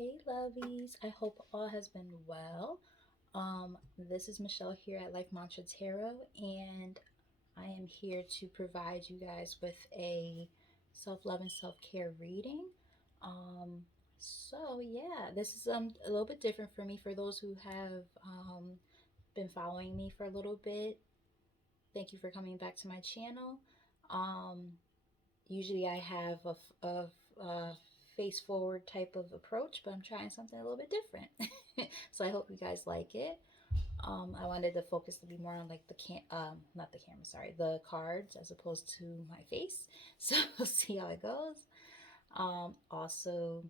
Hey lovies, I hope all has been well. This is Michelle here at Life Mantra Tarot, and I am here to provide you guys with a self-love and self-care reading. Um, so this is a little bit different for me. For those who have been following me for a little bit, thank you for coming back to my channel. Um, Usually I have a face forward type of approach, but I'm trying something a little bit different. So I hope you guys like it. I wanted the focus to be more on like not the camera, sorry, the cards as opposed to my face. So we'll see how it goes. Also,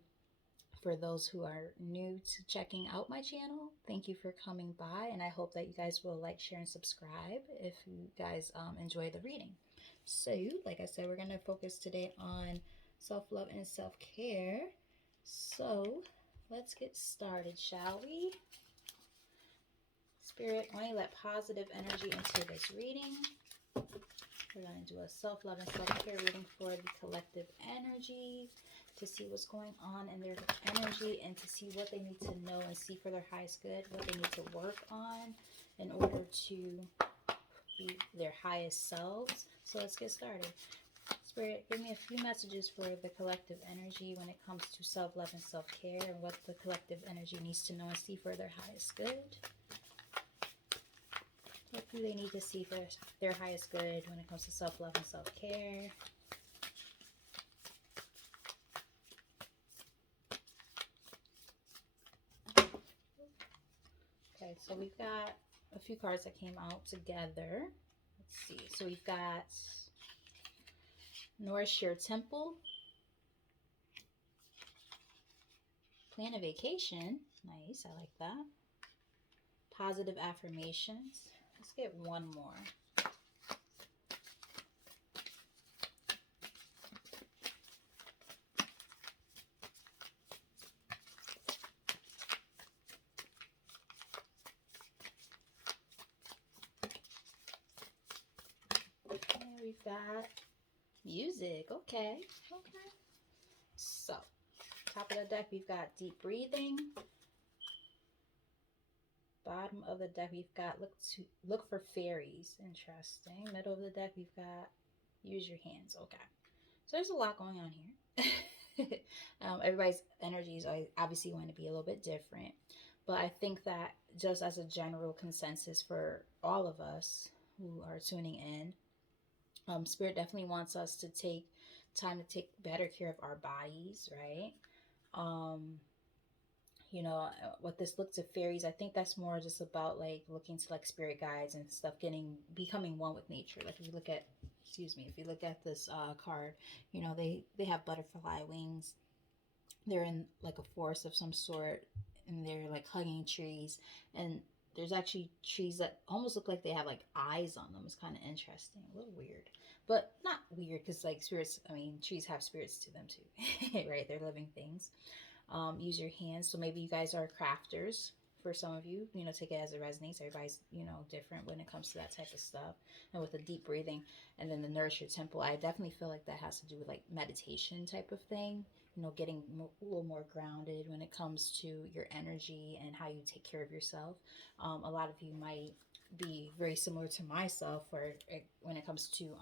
for those who are new to checking out my channel, thank you for coming by, and I hope that you guys will like, share, and subscribe if you guys enjoy the reading. So, like I said, we're going to focus today on self love and self care. So, let's get started, shall we? Spirit, only let positive energy into this reading. We're going to do a self love and self care reading for the collective energy to see what's going on in their energy and to see what they need to know and see for their highest good, what they need to work on in order to be their highest selves. So let's get started. Spirit, give me a few messages for the collective energy when it comes to self-love and self-care and what the collective energy needs to know and see for their highest good. What do they need to see for their highest good when it comes to self-love and self-care? Okay, so we've got a few cards that came out together. Let's see. So we've got Nourish Your Temple, Plan a Vacation. Nice, I like that. Positive Affirmations. Let's get one more. Okay, we've got music. Okay. So, top of the deck, we've got deep breathing. Bottom of the deck, we've got look for fairies. Interesting. Middle of the deck, we've got use your hands. Okay. So there's a lot going on here. Everybody's energies are obviously going to be a little bit different, but I think that just as a general consensus for all of us who are tuning in, Spirit definitely wants us to take time to take better care of our bodies, right? Um, what this look to fairies, I think that's more just about like looking to like spirit guides and stuff, becoming one with nature. Like if you look at, excuse me, if you look at this card, they have butterfly wings. They're in like a forest of some sort, and they're like hugging trees, and there's actually trees that almost look like they have like eyes on them. It's kind of interesting, a little weird, but not weird because like spirits, I mean, trees have spirits to them too. Right, they're living things. Use your hands. So maybe you guys are crafters. For some of you, take it as it resonates. Everybody's, different when it comes to that type of stuff. And with the deep breathing and then the nourish your temple, I definitely feel like that has to do with like meditation type of thing. Getting a little more grounded when it comes to your energy and how you take care of yourself. A lot of you might be very similar to myself, where when it comes to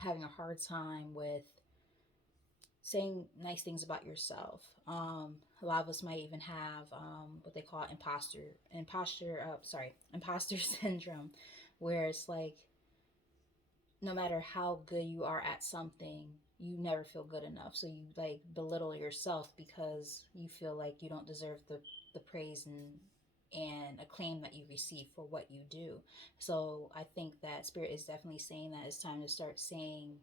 having a hard time with saying nice things about yourself. A lot of us might even have what they call imposter syndrome, where it's like no matter how good you are at something, you never feel good enough. So you like belittle yourself because you feel like you don't deserve the praise and acclaim that you receive for what you do. So I think that Spirit is definitely saying that it's time to start saying,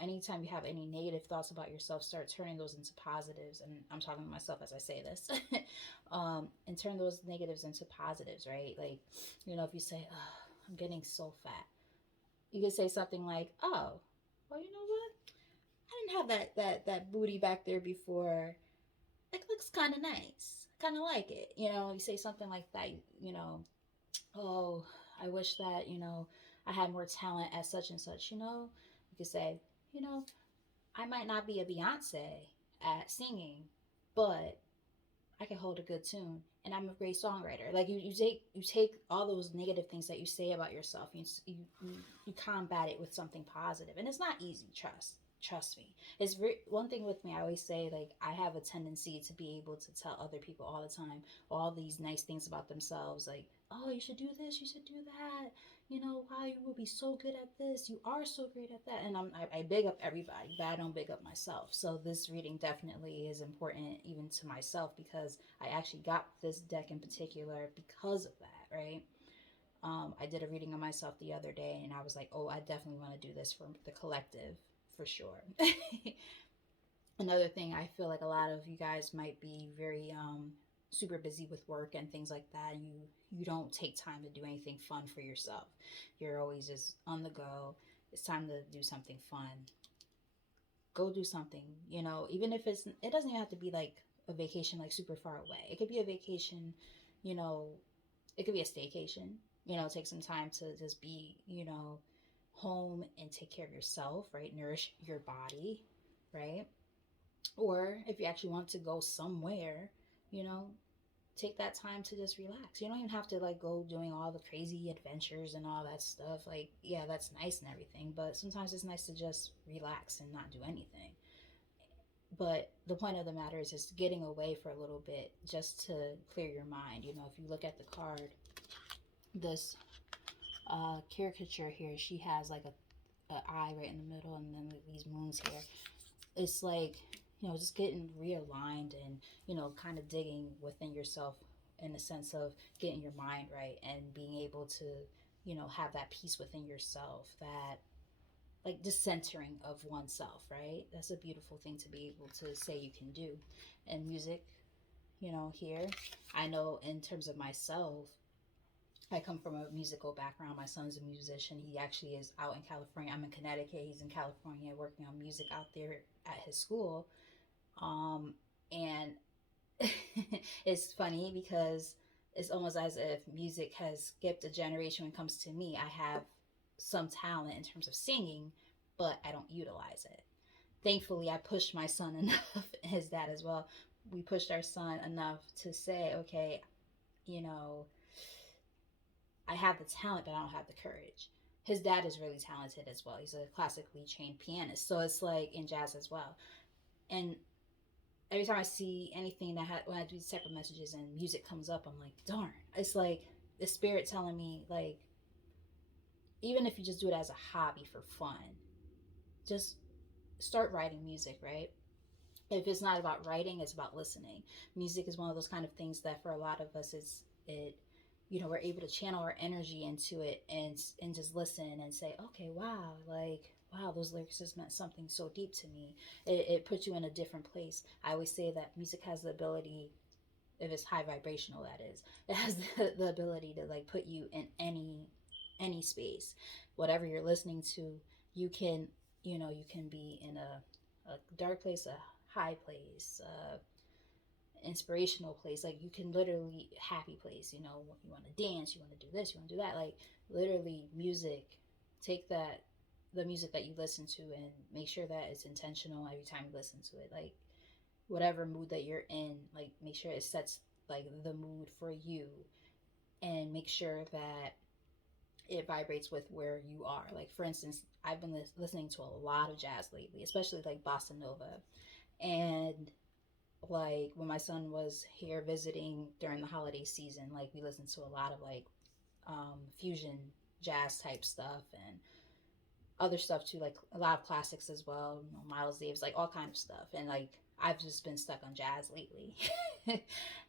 anytime you have any negative thoughts about yourself, start turning those into positives. And I'm talking to myself as I say this. And turn those negatives into positives, right? Like, if you say, oh, I'm getting so fat, you could say something like, oh, well, you know what? I didn't have that booty back there before. It looks kind of nice. Kind of like it. You say something like that, oh, I wish that, I had more talent at such and such, You could say, you know, I might not be a Beyonce at singing, but I can hold a good tune and I'm a great songwriter. Like you take all those negative things that you say about yourself, you combat it with something positive, and it's not easy. Trust me. One thing with me. I always say like I have a tendency to be able to tell other people all the time all these nice things about themselves, like oh you should do this, you should do that. You know, wow, you will be so good at this. You are so great at that. And I big up everybody, but I don't big up myself. So this reading definitely is important even to myself because I actually got this deck in particular because of that, right? I did a reading on myself the other day and I was like, oh, I definitely want to do this for the collective for sure. Another thing, I feel like a lot of you guys might be very super busy with work and things like that, and you don't take time to do anything fun for yourself. You're always just on the go. It's time to do something fun. Go do something, even if it doesn't even have to be like a vacation like super far away. It could be a vacation, you know, it could be a staycation. Take some time to just be, home and take care of yourself, right? Nourish your body, right? Or if you actually want to go somewhere, you know, take that time to just relax. You don't even have to like go doing all the crazy adventures and all that stuff. Like, yeah, that's nice and everything, but sometimes it's nice to just relax and not do anything. But the point of the matter is just getting away for a little bit just to clear your mind. If you look at the card, this caricature here, she has like a eye right in the middle and then these moons here. It's like, just getting realigned and, kind of digging within yourself in the sense of getting your mind right and being able to, have that peace within yourself, that like just centering of oneself, right? That's a beautiful thing to be able to say you can do. And music, here, I know in terms of myself, I come from a musical background. My son's a musician. He actually is out in California. I'm in Connecticut. He's in California working on music out there at his school. And it's funny because it's almost as if music has skipped a generation when it comes to me. I have some talent in terms of singing, but I don't utilize it. Thankfully, I pushed my son enough, his dad as well. We pushed our son enough to say, okay, you know, I have the talent, but I don't have the courage. His dad is really talented as well. He's a classically trained pianist, so it's like in jazz as well. And every time I see anything when I do these type of messages and music comes up, I'm like, darn. It's like the spirit telling me, like, even if you just do it as a hobby for fun, just start writing music, right? If it's not about writing, it's about listening. Music is one of those kind of things that for a lot of us is it we're able to channel our energy into it and just listen and say, okay, wow, like wow, those lyrics just meant something so deep to me. It puts you in a different place. I always say that music has the ability, if it's high vibrational, that is, it has the ability to like put you in any space, whatever you're listening to. You can you can be in a dark place, a high place, inspirational place. Like you can literally happy place. You want to dance, you want to do this, you want to do that. Like literally, music. Take that the music that you listen to and make sure that it's intentional every time you listen to it. Like whatever mood that you're in, like make sure it sets like the mood for you, and make sure that it vibrates with where you are. Like for instance, I've been listening to a lot of jazz lately, especially like bossa nova. And like when my son was here visiting during the holiday season, like we listened to a lot of like fusion jazz type stuff and other stuff too, like a lot of classics as well, Miles Davis, like all kind of stuff. And like I've just been stuck on jazz lately.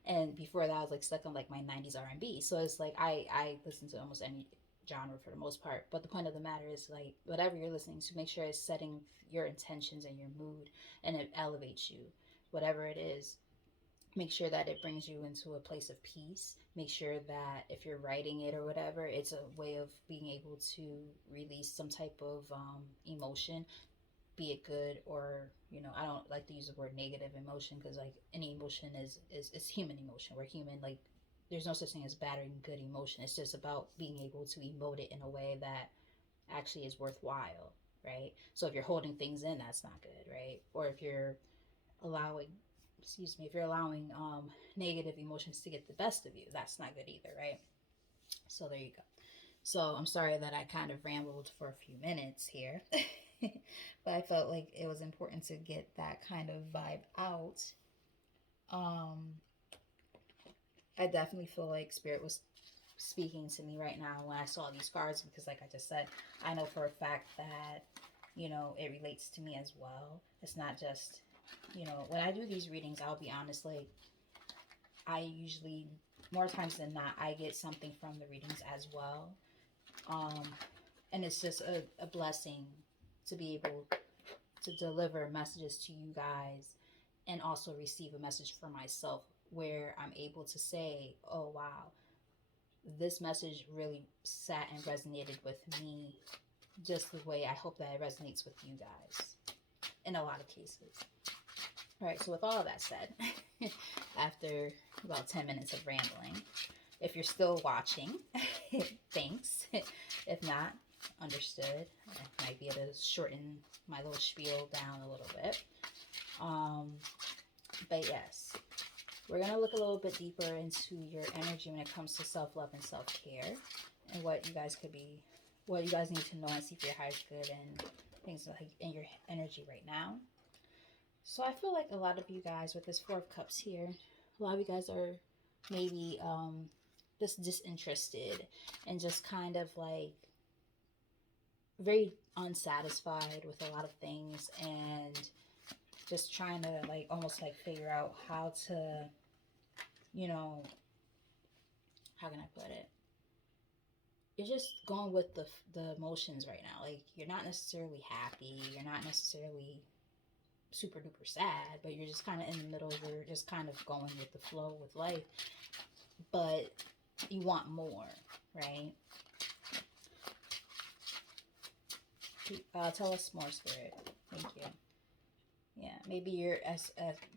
And before that I was like stuck on like my 90s R&B. So it's like I listen to almost any genre for the most part. But the point of the matter is like whatever you're listening to, make sure it's setting your intentions and your mood and it elevates you. Whatever it is, make sure that it brings you into a place of peace. Make sure that if you're writing it or whatever, it's a way of being able to release some type of emotion, be it good or I don't like to use the word negative emotion because like any emotion is human emotion. We're human. Like there's no such thing as bad or good emotion. It's just about being able to emote it in a way that actually is worthwhile, right? So if you're holding things in, that's not good, right? Or if you're allowing excuse me, if you're allowing negative emotions to get the best of you, that's not good either, right? So there you go. So I'm sorry that I kind of rambled for a few minutes here, but I felt like it was important to get that kind of vibe out. Um, I definitely feel like Spirit was speaking to me right now when I saw these cards because, like I just said, I know for a fact that, it relates to me as well. It's not just, when I do these readings, I'll be honest, like, I usually, more times than not, I get something from the readings as well. Um, and it's just a blessing to be able to deliver messages to you guys and also receive a message for myself where I'm able to say, oh, wow, this message really sat and resonated with me just the way I hope that it resonates with you guys in a lot of cases. All right, so with all of that said, after about 10 minutes of rambling, if you're still watching, thanks. If not, understood. I might be able to shorten my little spiel down a little bit. But yes, we're going to look a little bit deeper into your energy when it comes to self-love and self-care and what you guys need to know and see if your highest good and things like in your energy right now. So I feel like a lot of you guys with this Four of Cups here, a lot of you guys are maybe just disinterested and just kind of like very unsatisfied with a lot of things and just trying to like almost like figure out how to, how can I put it? You're just going with the emotions right now. Like you're not necessarily happy. You're not necessarily super duper sad, but you're just kind of in the middle. You're just kind of going with the flow with life, but you want more, right? Tell us more, Spirit. Thank you. Yeah, maybe you're at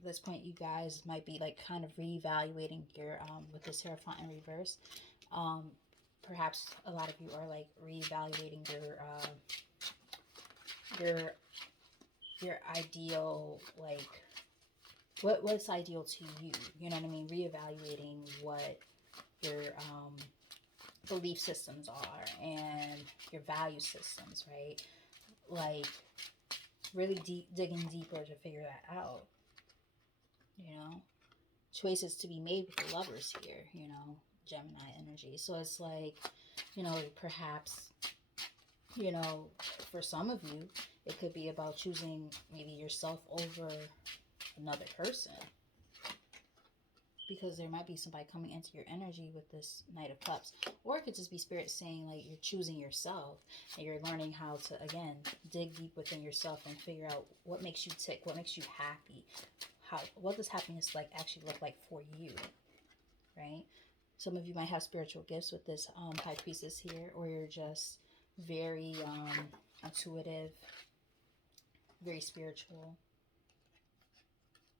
this point, you guys might be like kind of reevaluating your with this Hierophant in reverse. Perhaps a lot of you are like reevaluating your ideal, like what's ideal to you. You know what I mean? Reevaluating what your belief systems are and your value systems, right? Like really digging deeper to figure that out. Choices to be made with the Lovers here, Gemini energy. So it's like, perhaps, for some of you, it could be about choosing maybe yourself over another person. Because there might be somebody coming into your energy with this Knight of Cups. Or it could just be Spirit saying like you're choosing yourself and you're learning how to, again, dig deep within yourself and figure out what makes you tick, what makes you happy. What does happiness like actually look like for you, right? Some of you might have spiritual gifts with this High Priestess here, or you're just very intuitive, very spiritual,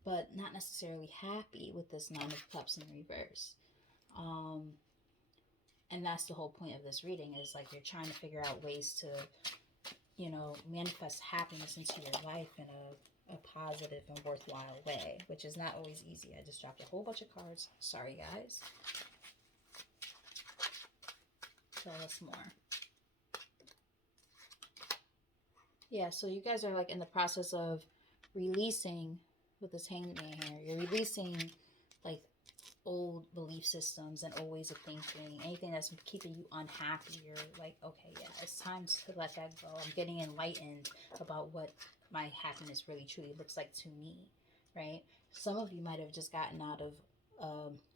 but not necessarily happy with this Nine of Cups in reverse. And that's the whole point of this reading, is like you're trying to figure out ways to, manifest happiness into your life in a positive and worthwhile way, which is not always easy. I just dropped a whole bunch of cards. Sorry, guys. Tell us more. Yeah, so you guys are like in the process of releasing with this Hangman here. You're releasing like old belief systems and old ways of thinking. Anything that's keeping you unhappy, you're like, okay, yeah, it's time to let that go. I'm getting enlightened about what my happiness really truly looks like to me, right? Some of you might have just gotten out of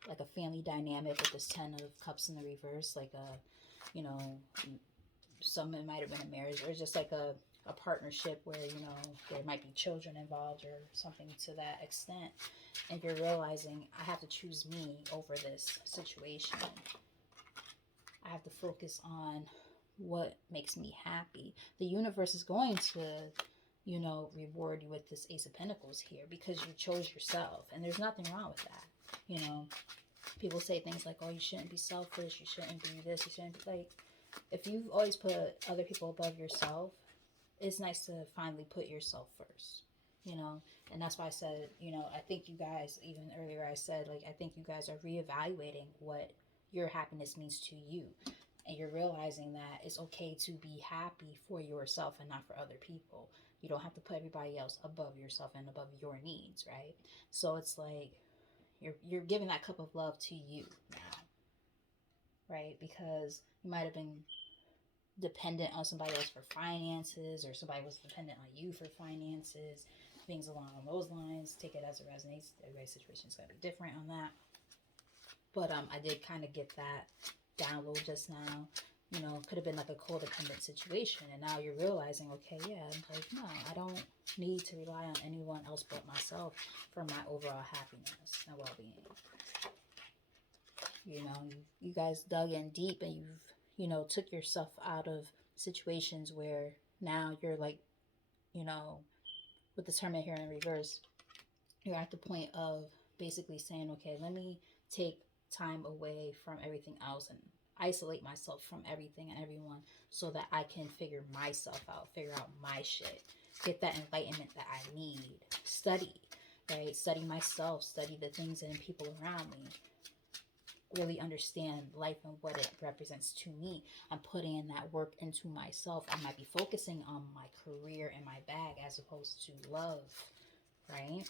like a family dynamic with this Ten of Cups in the reverse, like some it might have been a marriage or just like a partnership where there might be children involved or something to that extent, and you're realizing I have to choose me over this situation. I have to focus on what makes me happy. The universe is going to reward you with this Ace of Pentacles here because you chose yourself, and there's nothing wrong with that. People say things like, oh, you shouldn't be selfish, you shouldn't be this, you shouldn't be like, if you've always put other people above yourself, it's nice to finally put yourself first. And that's why I said, I think you guys, even earlier I said, like, I think you guys are reevaluating what your happiness means to you. And you're realizing that it's okay to be happy for yourself and not for other people. You don't have to put everybody else above yourself and above your needs, right? So it's like you're giving that cup of love to you now, right? Because you might have been dependent on somebody else for finances, or somebody was dependent on you for finances, things along those lines. Take it as it resonates. Everybody's situation is going to be different on that. But I did kind of get that download just now. Could have been like a codependent situation, and now you're realizing, okay, yeah, like, no, I don't need to rely on anyone else but myself for my overall happiness and well-being. You guys dug in deep, and took yourself out of situations where now you're like, with the tournament here in reverse, you're at the point of basically saying, okay, let me take time away from everything else and isolate myself from everything and everyone so that I can figure myself out, figure out my shit, get that enlightenment that I need. Study, right? Study myself, study the things and people around me. Really understand life and what it represents to me. I'm putting in that work into myself. I might be focusing on my career and my bag as opposed to love, right?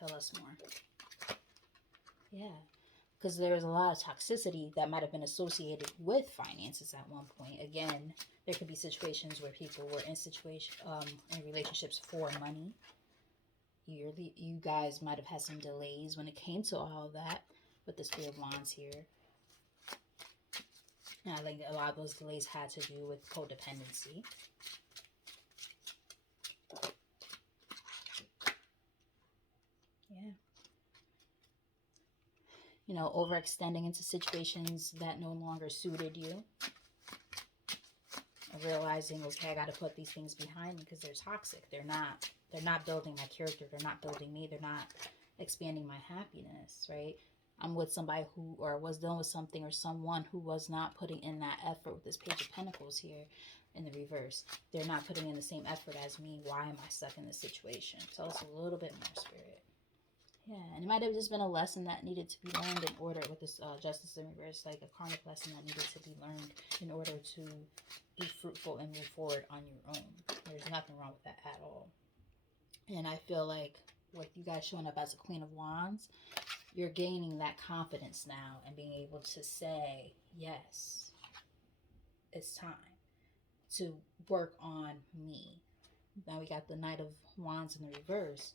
Tell us more. Yeah, because there's a lot of toxicity that might have been associated with finances at one point. Again, there could be situations where people were in relationships for money. You guys might have had some delays when it came to all of that with this Three of Wands here. And I think a lot of those delays had to do with codependency. Yeah. Overextending into situations that no longer suited you. And realizing, okay, I got to put these things behind me because they're toxic. They're not building my character. They're not building me. They're not expanding my happiness, right? I'm with somebody who, or was dealing with something or someone who was not putting in that effort with this Page of Pentacles here in the reverse. They're not putting in the same effort as me. Why am I stuck in this situation? Tell us a little bit more, Spirit. Yeah, and it might have just been a lesson that needed to be learned in order with this Justice in reverse, like a karmic lesson that needed to be learned in order to be fruitful and move forward on your own. There's nothing wrong with that at all. And I feel like with you guys showing up as a Queen of Wands, you're gaining that confidence now and being able to say, yes, it's time to work on me. Now we got the Knight of Wands in the reverse.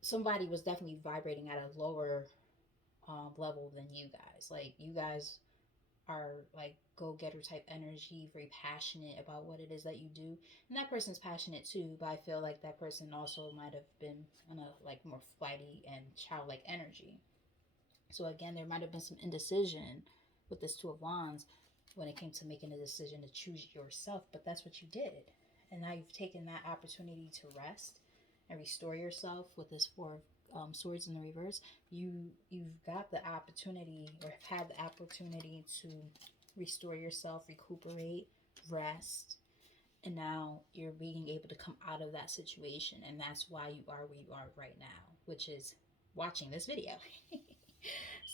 Somebody was definitely vibrating at a lower level than you guys. Like, you guys are like go-getter type energy, very passionate about what it is that you do, and that person's passionate too, but I feel like that person also might have been on a like more flighty and childlike energy. So again, there might have been some indecision with this Two of Wands when it came to making a decision to choose yourself, but that's what you did. And now you've taken that opportunity to rest and restore yourself with this Four of Swords in the reverse. You've got the opportunity, or have had the opportunity, to restore yourself, recuperate, rest, and now you're being able to come out of that situation, and that's why you are where you are right now, which is watching this video.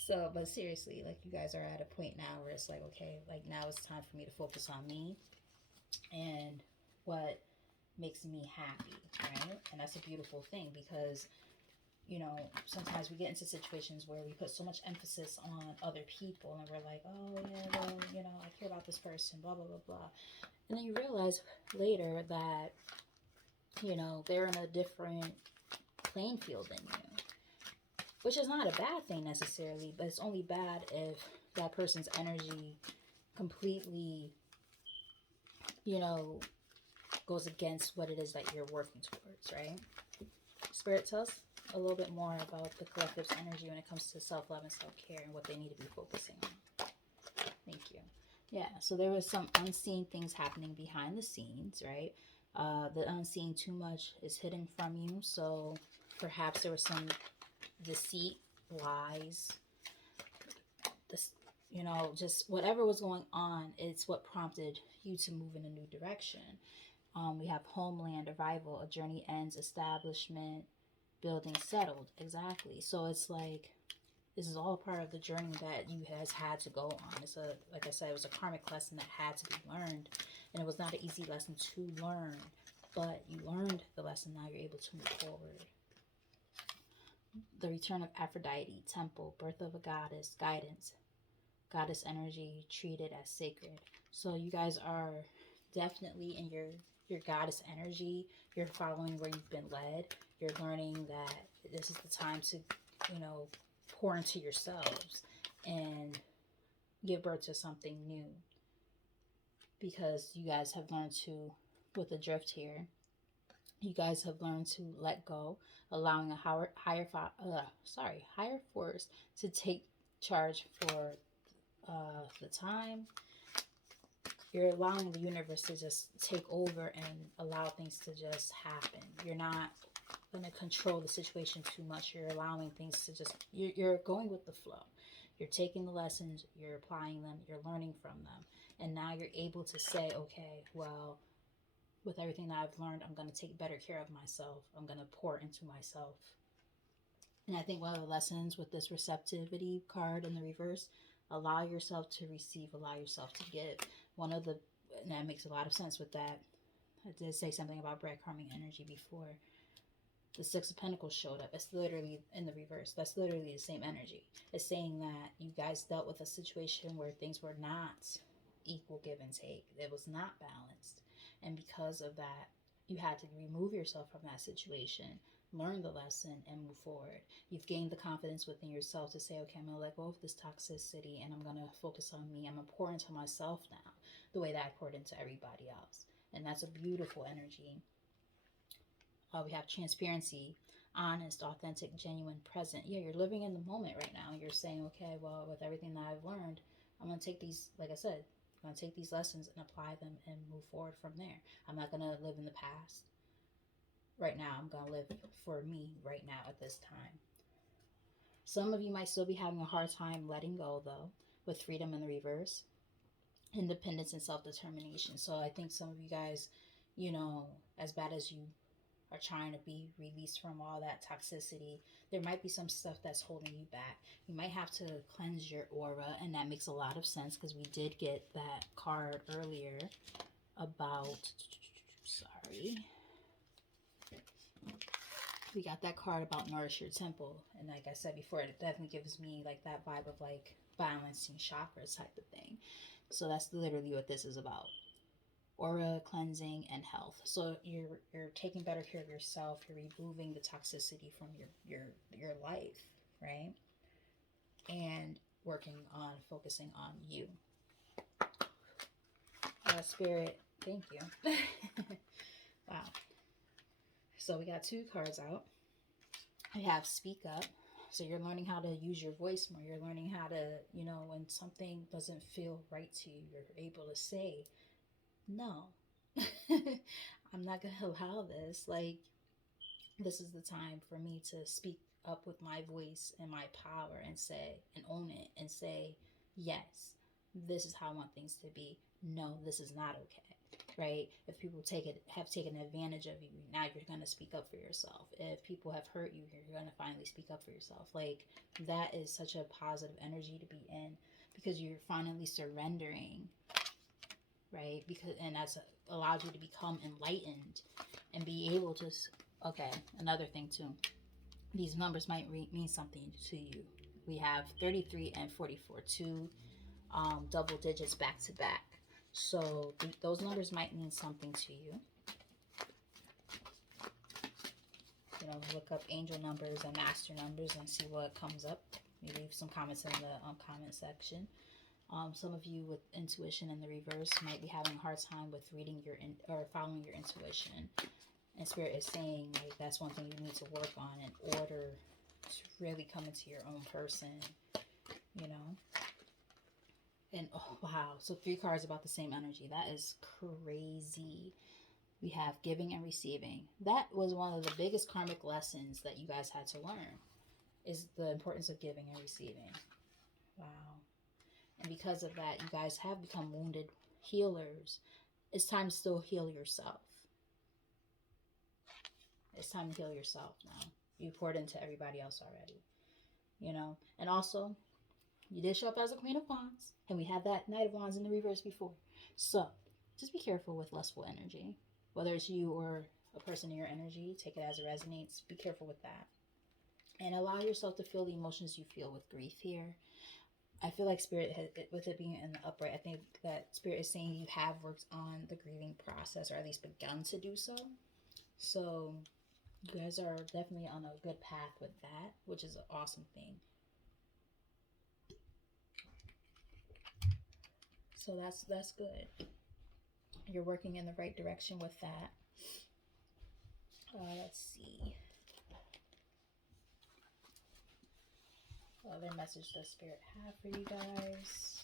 So, but seriously, like, you guys are at a point now where it's like, okay, like, now it's time for me to focus on me and what makes me happy, right? And that's a beautiful thing, because sometimes we get into situations where we put so much emphasis on other people, and we're like, oh yeah, well, I care about this person, blah blah blah blah, and then you realize later that they're in a different playing field than you, which is not a bad thing necessarily, but it's only bad if that person's energy completely goes against what it is that you're working towards, right? Spirit, tell us a little bit more about the collective's energy when it comes to self-love and self-care and what they need to be focusing on. Thank you. Yeah, so there was some unseen things happening behind the scenes, right? The unseen too much is hidden from you, so perhaps there was some deceit, lies, this, just whatever was going on, it's what prompted you to move in a new direction. We have homeland, arrival, a journey ends, establishment, building settled. Exactly. So it's like this is all part of the journey that you guys had to go on. It's a, like I said, it was a karmic lesson that had to be learned, and it was not an easy lesson to learn, but you learned the lesson. Now you're able to move forward. The return of Aphrodite, temple, birth of a goddess, guidance, goddess energy treated as sacred. So you guys are definitely in your goddess energy. You're following where you've been led. You're learning that this is the time to, you know, pour into yourselves and give birth to something new, because you guys have learned to, with the drift here, you guys have learned to let go, allowing a higher force to take charge for the time. You're allowing the universe to just take over and allow things to just happen. You're not going to control the situation too much. You're allowing things to just, you're going with the flow. You're taking the lessons, you're applying them, you're learning from them. And now you're able to say, okay, well, with everything that I've learned, I'm going to take better care of myself. I'm going to pour into myself. And I think one of the lessons with this receptivity card in the reverse, allow yourself to receive, allow yourself to give. One of the, and that makes a lot of sense with that. I did say something about breadcrumbing energy before. The Six of Pentacles showed up. It's literally in the reverse. That's literally the same energy. It's saying that you guys dealt with a situation where things were not equal give and take. It was not balanced. And because of that, you had to remove yourself from that situation, learn the lesson, and move forward. You've gained the confidence within yourself to say, okay, I'm going to let go of this toxicity and I'm going to focus on me. I'm going to pour into myself now the way that I poured into everybody else. And that's a beautiful energy. We have transparency, honest, authentic, genuine, present. Yeah, you're living in the moment right now. You're saying, okay, well, with everything that I've learned, I'm going to take these, like I said, I'm going to take these lessons and apply them and move forward from there. I'm not going to live in the past. Right now, I'm going to live for me right now at this time. Some of you might still be having a hard time letting go, though, with freedom in the reverse, independence and self-determination. So I think some of you guys, you know, as bad as you are trying to be released from all that toxicity, there might be some stuff that's holding you back. You might have to cleanse your aura, and that makes a lot of sense because we did get that card earlier about, sorry, we got that card about nourish your temple, and like I said before, it definitely gives me like that vibe of like balancing chakras type of thing. So that's literally what this is about. Aura cleansing and health. So you're taking better care of yourself. You're removing the toxicity from your life, right? And working on focusing on you. Spirit, thank you. Wow. So we got two cards out. We have speak up. So you're learning how to use your voice more. You're learning how to, you know, when something doesn't feel right to you, you're able to say, no, I'm not going to allow this. Like, this is the time for me to speak up with my voice and my power and say, and own it and say, yes, this is how I want things to be. No, this is not okay, right? If people have taken advantage of you, now you're going to speak up for yourself. If people have hurt you, you're going to finally speak up for yourself. Like, that is such a positive energy to be in because you're finally surrendering, right? Because, and that's allowed you to become enlightened and be able to, okay, another thing too, these numbers might mean something to you. We have 33 and 44, two double digits back to back. So those numbers might mean something to you. You know, look up angel numbers and master numbers and see what comes up. You leave some comments in the comment section. Some of you with intuition in the reverse might be having a hard time with reading or following your intuition. And Spirit is saying, like, that's one thing you need to work on in order to really come into your own person, you know? And, oh, wow. So 3 cards about the same energy. That is crazy. We have giving and receiving. That was one of the biggest karmic lessons that you guys had to learn, is the importance of giving and receiving. Wow. And because of that, you guys have become wounded healers, it's time to still heal yourself. It's time to heal yourself now. You poured into everybody else already, you know? And also, you did show up as a Queen of Wands, and we had that Knight of Wands in the reverse before. So, just be careful with lustful energy. Whether it's you or a person in your energy, take it as it resonates. Be careful with that. And allow yourself to feel the emotions you feel with grief here. I feel like Spirit, with it being in the upright, I think that Spirit is saying you have worked on the grieving process, or at least begun to do so. So you guys are definitely on a good path with that, which is an awesome thing. So that's good. You're working in the right direction with that. Let's see. What other message does Spirit have for you guys?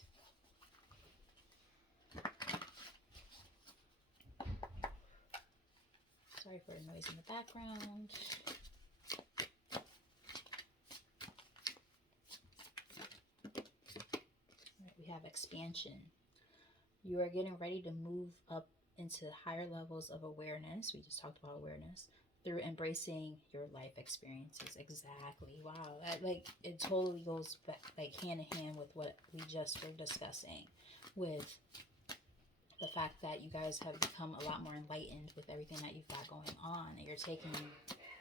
Sorry for the noise in the background. Right, we have expansion. You are getting ready to move up into higher levels of awareness. We just talked about awareness through embracing your life experiences. Exactly. Wow. That, like, it totally goes back, like, hand in hand with what we just were discussing, with the fact that you guys have become a lot more enlightened with everything that you've got going on, and you're taking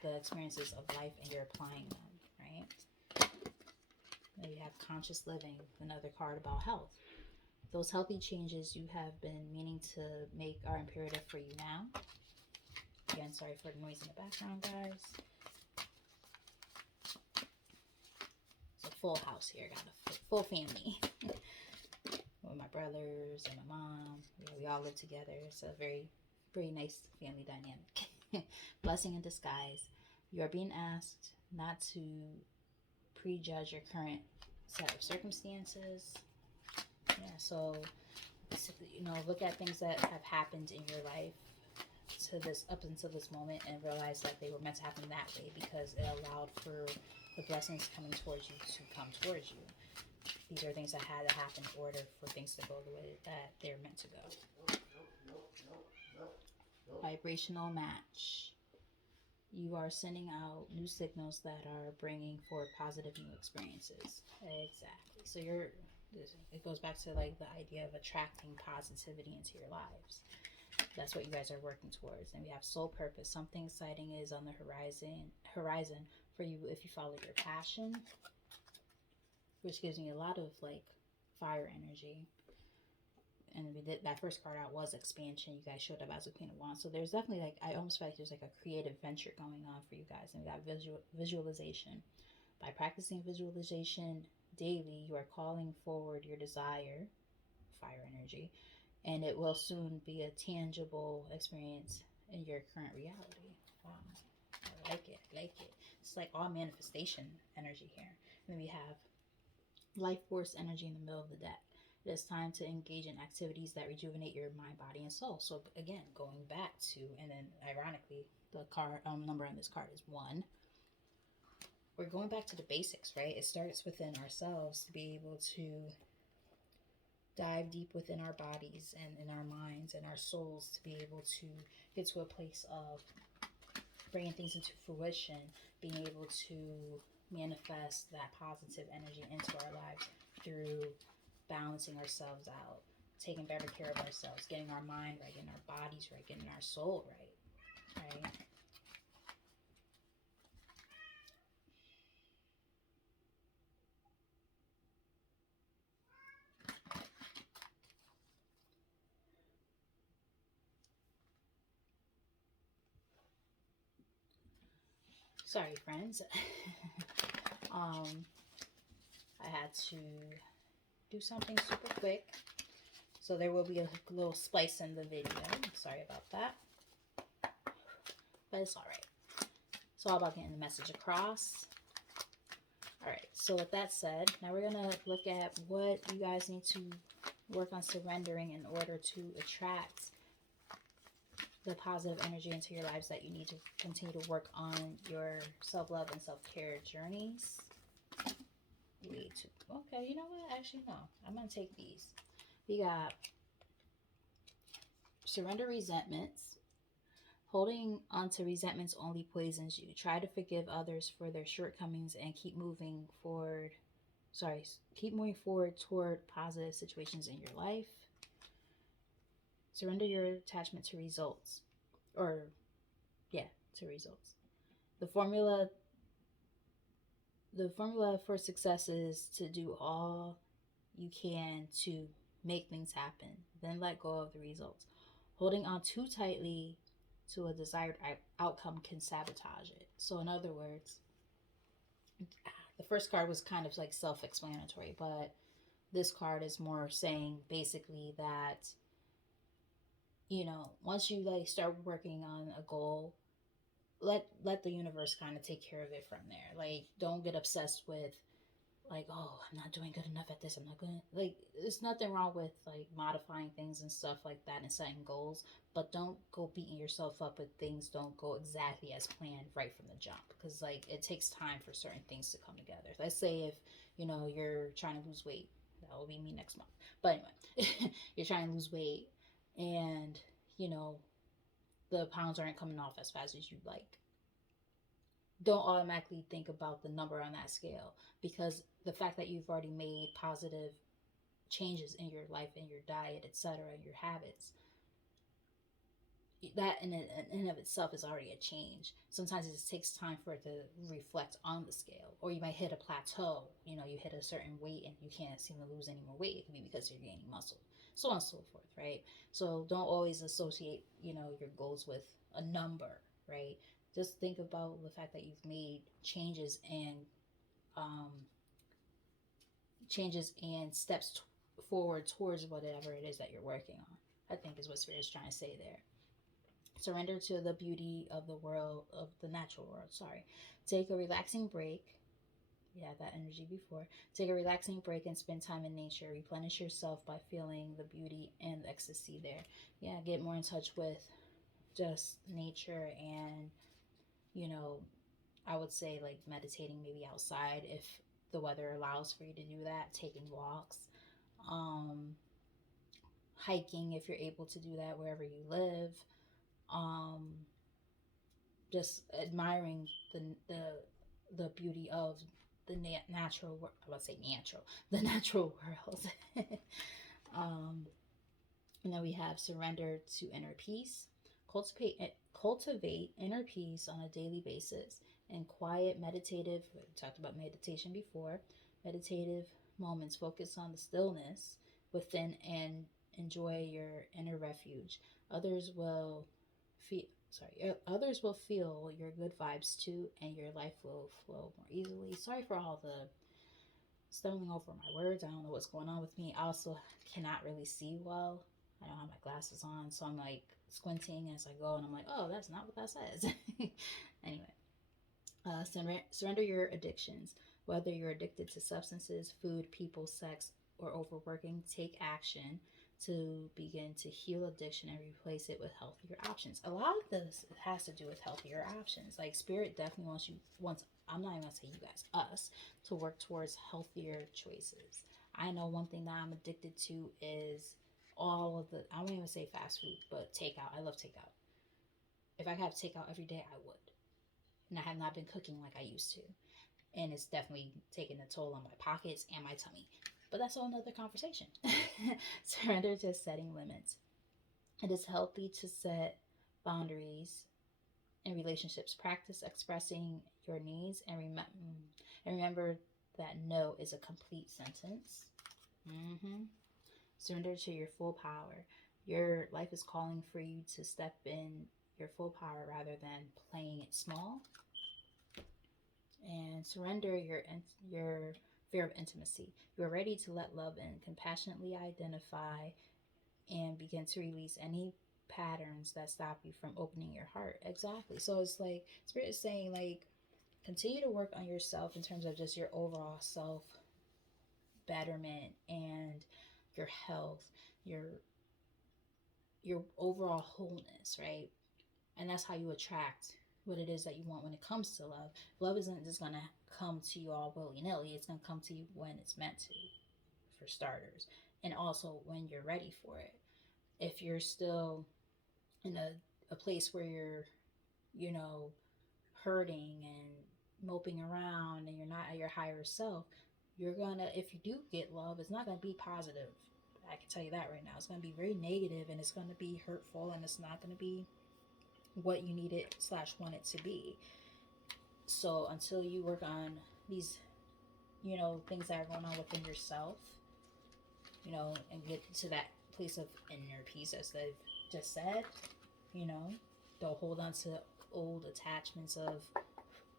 the experiences of life and you're applying them, right? Then you have conscious living, another card about health. Those healthy changes you have been meaning to make are imperative for you now. Again, sorry for the noise in the background, guys. It's a full house here. Got a full family. With my brothers and my mom. Yeah, we all live together. It's a very, very nice family dynamic. Blessing in disguise. You are being asked not to prejudge your current set of circumstances. Yeah, so, you know, look at things that have happened in your life to this, up until this moment, and realize that they were meant to happen that way, because it allowed for the blessings coming towards you to come towards you. These are things that had to happen in order for things to go the way that they're meant to go. Vibrational match. You are sending out new signals that are bringing forward positive new experiences. Exactly. So it goes back to like the idea of attracting positivity into your lives. That's what you guys are working towards. And we have soul purpose. Something exciting is on the horizon for you if you follow your passion, which gives me a lot of like fire energy. And we did that first card out was expansion. You guys showed up as a Queen of Wands. So there's definitely like, I almost feel like there's like a creative venture going on for you guys. And we got visualization. By practicing visualization daily, you are calling forward your desire, fire energy, and it will soon be a tangible experience in your current reality. Wow. I like it. I like it. It's like all manifestation energy here. And then we have life force energy in the middle of the deck. It is time to engage in activities that rejuvenate your mind, body, and soul. So again, going back to, and then ironically, the card number on this card is 1. We're going back to the basics, right? It starts within ourselves to be able to dive deep within our bodies and in our minds and our souls to be able to get to a place of bringing things into fruition, being able to manifest that positive energy into our lives through balancing ourselves out, taking better care of ourselves, getting our mind right, getting our bodies right, getting our soul right, right? Sorry, friends. I had to do something super quick, so there will be a little splice in the video. Sorry about that, but it's all right. It's all about getting the message across. All right, so with that said, now we're gonna look at what you guys need to work on surrendering in order to attract the positive energy into your lives that you need to continue to work on your self-love and self-care journeys. Okay, you know what? Actually, no. I'm going to take these. We got Surrender resentments. Holding onto resentments only poisons you. Try to forgive others for their shortcomings and keep moving forward. Sorry, keep moving forward toward positive situations in your life. Surrender your attachment to results, or yeah, to results. The formula, the formula for success is to do all you can to make things happen. Then let go of the results. Holding on too tightly to a desired outcome can sabotage it. So, in other words, the first card was kind of like self explanatory, but this card is more saying basically that, once you like start working on a goal, let the universe kind of take care of it from there. Like, don't get obsessed with like, oh, I'm not doing good enough at this. I'm not gonna like. There's nothing wrong with like modifying things and stuff like that and setting goals, but don't go beating yourself up if things don't go exactly as planned right from the jump. Because like it takes time for certain things to come together. Let's say if you're trying to lose weight, that will be me next month. But anyway, you're trying to lose weight, and you know the pounds aren't coming off as fast as you'd like. Don't automatically think about the number on that scale, because the fact that you've already made positive changes in your life, in your diet, etc., your habits, that in of itself is already a change. Sometimes it just takes time for it to reflect on the scale, or you might hit a plateau. You hit a certain weight and you can't seem to lose any more weight. It could be because you're gaining muscle, so on and so forth, right? So don't always associate your goals with a number, right? Just think about the fact that you've made um, changes and steps forward towards whatever it is that you're working on. I think is what Spirit is trying to say there. Surrender to the beauty of the world, of the natural world. Sorry. Take a relaxing break. Yeah, that energy before. Take a relaxing break and spend time in nature. Replenish yourself by feeling the beauty and the ecstasy there. Yeah, get more in touch with just nature and, you know, I would say like meditating maybe outside if the weather allows for you to do that, taking walks, um, hiking if you're able to do that wherever you live, um, just admiring the beauty of the natural. I would say natural, the natural world. um, and then we have surrender to inner peace. Cultivate inner peace on a daily basis and quiet meditative. We talked about meditation before. Meditative moments focus on the stillness within and enjoy your inner refuge. Others will feel others will feel your good vibes too, and your life will flow more easily. Sorry for all the stumbling over my words. I don't know what's going on with me. I also cannot really see well. I don't have my glasses on, so I'm like squinting as I go, and I'm like, oh, that's not what that says. Anyway, surrender your addictions. Whether you're addicted to substances, food, people, sex, or overworking, take action to begin to heal addiction and replace it with healthier options. A lot of this has to do with healthier options. Like Spirit definitely wants I'm not even gonna say you guys, us, to work towards healthier choices. I know one thing that I'm addicted to is all of the I won't even say fast food, but takeout. I love takeout. If I could have takeout every day, I would. And I have not been cooking like I used to. And it's definitely taking a toll on my pockets and my tummy. But that's another conversation. Surrender to setting limits. It is healthy to set boundaries in relationships. Practice expressing your needs and remember that no is a complete sentence. Mm-hmm. Surrender to your full power. Your life is calling for you to step in your full power rather than playing it small. And surrender your fear of intimacy. You are ready to let love in, compassionately identify and begin to release any patterns that stop you from opening your heart. Exactly. So it's like Spirit is saying like continue to work on yourself in terms of just your overall self betterment and your health, your overall wholeness, right? And that's how you attract what it is that you want when it comes to love. Love isn't just gonna come to you all willy-nilly. It's gonna come to you when it's meant to, for starters, and also when you're ready for it. If you're still in a place where you're, you know, hurting and moping around and you're not at your higher self, you're gonna, if you do get love, it's not gonna be positive. I can tell you that right now. It's gonna be very negative and it's gonna be hurtful and it's not gonna be what you need it slash want it to be. So until you work on these, things that are going on within yourself, and get to that place of inner peace, as they've just said, you know, don't hold on to old attachments of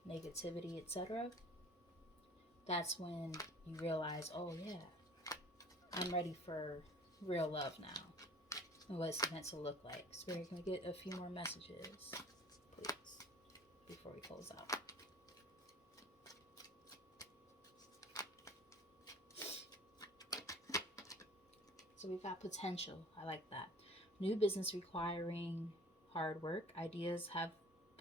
negativity, etc. That's when you realize, oh yeah, I'm ready for real love now. And what it's meant to look like. Spirit, can we get a few more messages, please, before we close out? So we've got potential. I like that. New business requiring hard work. Ideas have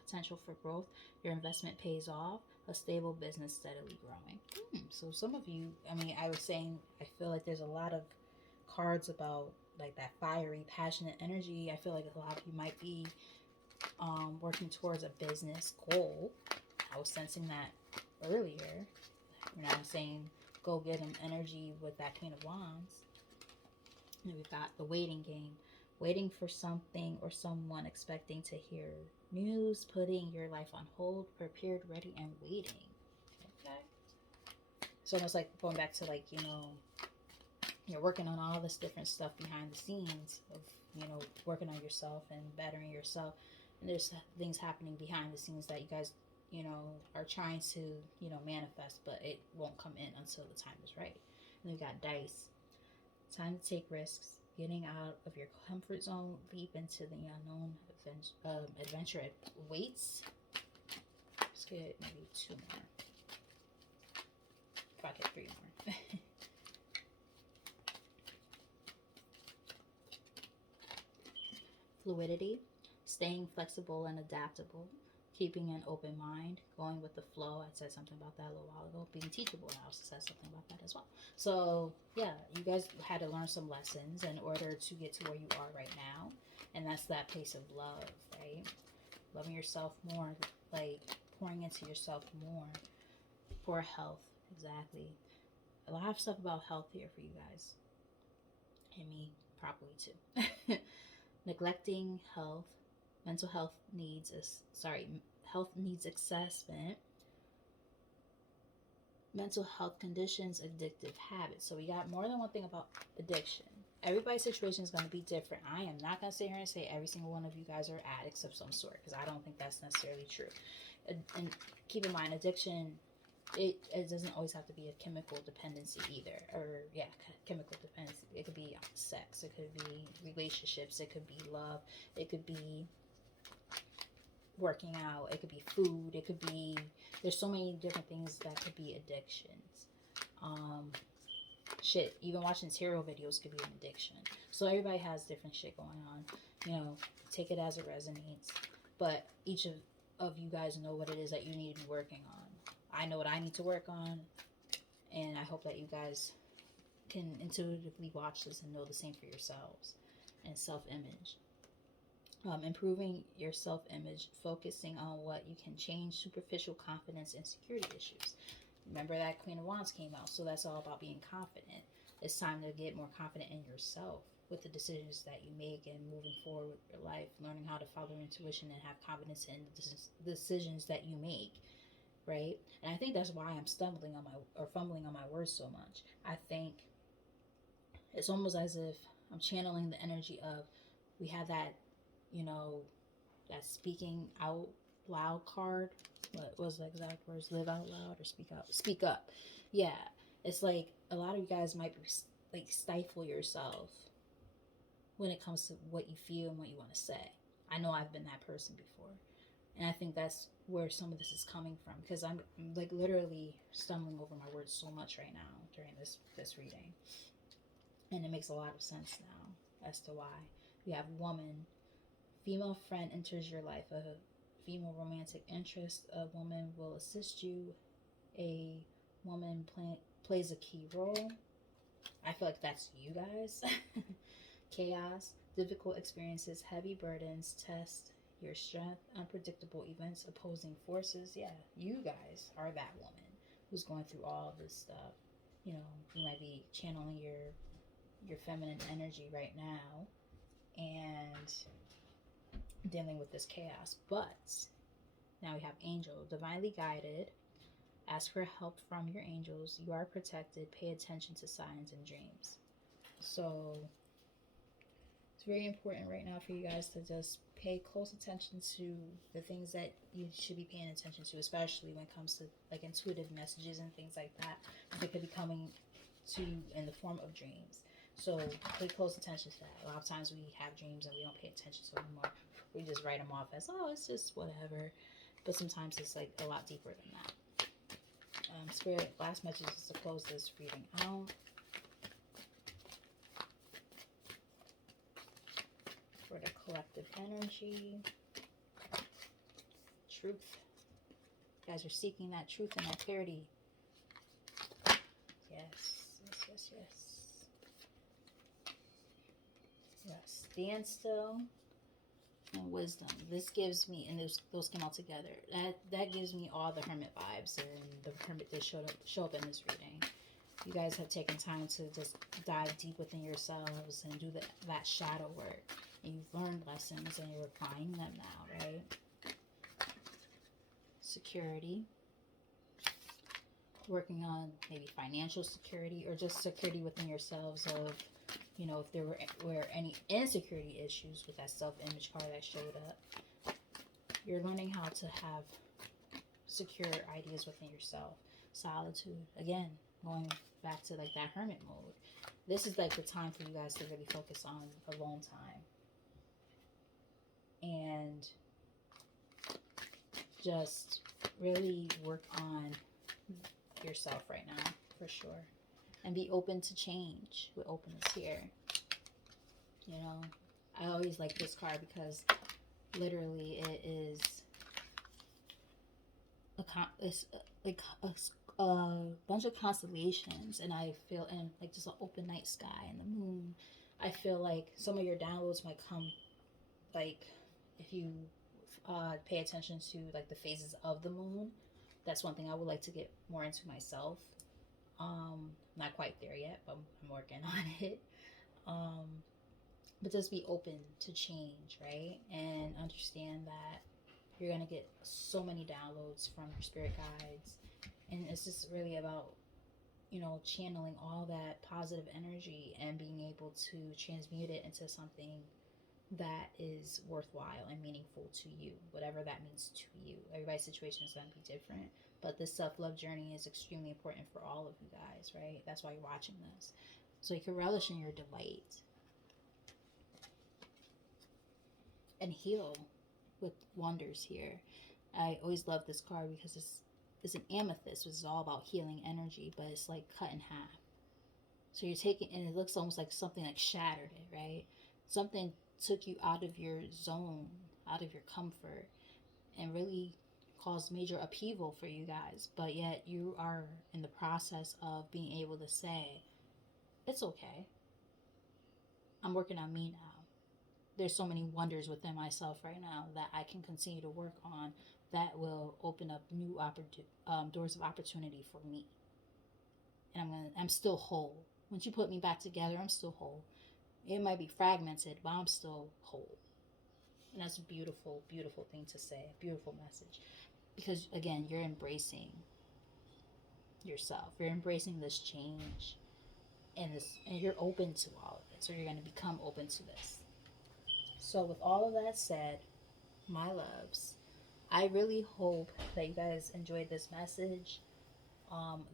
potential for growth. Your investment pays off. A stable business steadily growing. So some of you, I was saying, I feel like there's a lot of cards about like that fiery, passionate energy. I feel like a lot of you might be working towards a business goal. I was sensing that earlier. I was saying go get an energy with that Queen of Wands. And we've got the waiting game. Waiting for something or someone, expecting to hear news, putting your life on hold, prepared, ready, and waiting. Okay. So almost like going back to you're working on all this different stuff behind the scenes of, working on yourself and bettering yourself. And there's things happening behind the scenes that you guys, are trying to, manifest, but it won't come in until the time is right. And we got dice. Time to take risks. Getting out of your comfort zone, leap into the unknown. Adventure waits. Let's get maybe 2 more. If I get 3 more. Fluidity. Staying flexible and adaptable. Keeping an open mind, going with the flow. I said something about that a little while ago. Being teachable, I also said something about that as well. So yeah, you guys had to learn some lessons in order to get to where you are right now. And that's that place of love, right? Loving yourself more, like pouring into yourself more. For health, exactly. A lot of stuff about health here for you guys. And me probably too. Neglecting health. Mental health needs health needs assessment. Mental health conditions, addictive habits. So we got more than one thing about addiction. Everybody's situation is going to be different. I am not going to sit here and say every single one of you guys are addicts of some sort, because I don't think that's necessarily true. And keep in mind, addiction, it doesn't always have to be a chemical dependency either. Or yeah, chemical dependency. It could be sex, it could be relationships, it could be love, it could be working out, it could be food, it could be, there's so many different things that could be addictions. Even watching tarot videos could be an addiction. So everybody has different shit going on. Take it as it resonates. But each of you guys know what it is that you need to be working on. I know what I need to work on, and I hope that you guys can intuitively watch this and know the same for yourselves. And self-image. Improving your self-image, focusing on what you can change, superficial confidence, and security issues. Remember that Queen of Wands came out, so that's all about being confident. It's time to get more confident in yourself with the decisions that you make and moving forward with your life, learning how to follow your intuition and have confidence in the decisions that you make, right? And I think that's why I'm fumbling on my words so much. I think it's almost as if I'm channeling the energy of, we have that, that speaking out loud card. What was the exact words? Live out loud or speak out? Speak up. Yeah. It's like a lot of you guys might be like stifle yourself when it comes to what you feel and what you want to say. I know I've been that person before. And I think that's where some of this is coming from, because I'm like literally stumbling over my words so much right now during this reading. And it makes a lot of sense now as to why. You have woman. Female friend enters your life. A female romantic interest. A woman will assist you. A woman plays a key role. I feel like that's you guys. Chaos. Difficult experiences, heavy burdens, test your strength, unpredictable events, opposing forces. Yeah, you guys are that woman who's going through all this stuff. You know, you might be channeling your feminine energy right now and dealing with this chaos. But now we have angel, divinely guided. Ask for help from your angels. You are protected. Pay attention to signs and dreams. So it's very important right now for you guys to just pay close attention to the things that you should be paying attention to, especially when it comes to like intuitive messages and things like that. They could be coming to you in the form of dreams. So pay close attention to that. A lot of times we have dreams and we don't pay attention to them anymore. We just write them off as, oh, it's just whatever. But sometimes it's like a lot deeper than that. Spirit, last message is to close this reading out. For the collective energy. Truth. You guys are seeking that truth and that clarity. Yes. Yes. Stand still and wisdom. This gives me, and those came all together. That gives me all the hermit vibes and the hermit that show up in this reading. You guys have taken time to just dive deep within yourselves and do that shadow work. And you've learned lessons and you're applying them now, right? Security. Working on maybe financial security or just security within yourselves of, you know, if there were any insecurity issues with that self-image card that showed up. You're learning how to have secure ideas within yourself. Solitude. Again, going back to like that hermit mode. This is like the time for you guys to really focus on alone time. And just really work on yourself right now, for sure. And be open to change with openness here. You know, I always like this card because literally it is a bunch of constellations, and I feel in like just an open night sky and the moon. I feel like some of your downloads might come like if you pay attention to like the phases of the moon. That's one thing I would like to get more into myself. Not quite there yet, but I'm working on it. Um, but just be open to change, right? And understand that you're gonna get so many downloads from your spirit guides, and it's just really about, you know, channeling all that positive energy and being able to transmute it into something that is worthwhile and meaningful to you, whatever that means to you. Everybody's situation is going to be different, but this self-love journey is extremely important for all of you guys, right? That's why you're watching this. So you can relish in your delight and heal with wonders here. I always love this card because it's an amethyst, which is all about healing energy, but it's like cut in half. So you're taking, and it looks almost like something like shattered it, right? Something took you out of your zone, out of your comfort, and really caused major upheaval for you guys. But yet you are in the process of being able to say, it's okay. I'm working on me now. There's so many wonders within myself right now that I can continue to work on that will open up new doors of opportunity for me. And I'm still whole. Once you put me back together, I'm still whole. It might be fragmented, but I'm still whole. And that's a beautiful, beautiful thing to say. A beautiful message. Because, again, you're embracing yourself. You're embracing this change. And you're open to all of it. So you're going to become open to this. So with all of that said, my loves, I really hope that you guys enjoyed this message.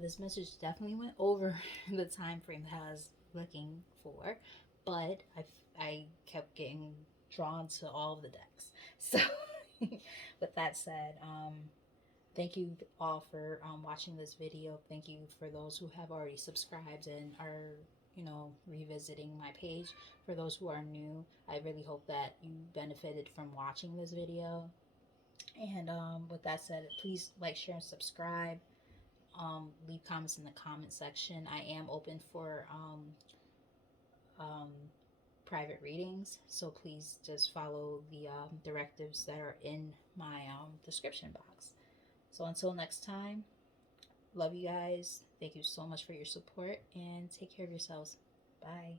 This message definitely went over the time frame that I was looking for, but I kept getting drawn to all of the decks. So with that said, thank you all for watching this video. Thank you for those who have already subscribed and are, you know, revisiting my page. For those who are new, I really hope that you benefited from watching this video. And with that said, please like, share, and subscribe. Leave comments in the comment section. I am open for private readings. So please just follow the directives that are in my description box. So until next time, love you guys. Thank you so much for your support and take care of yourselves. Bye.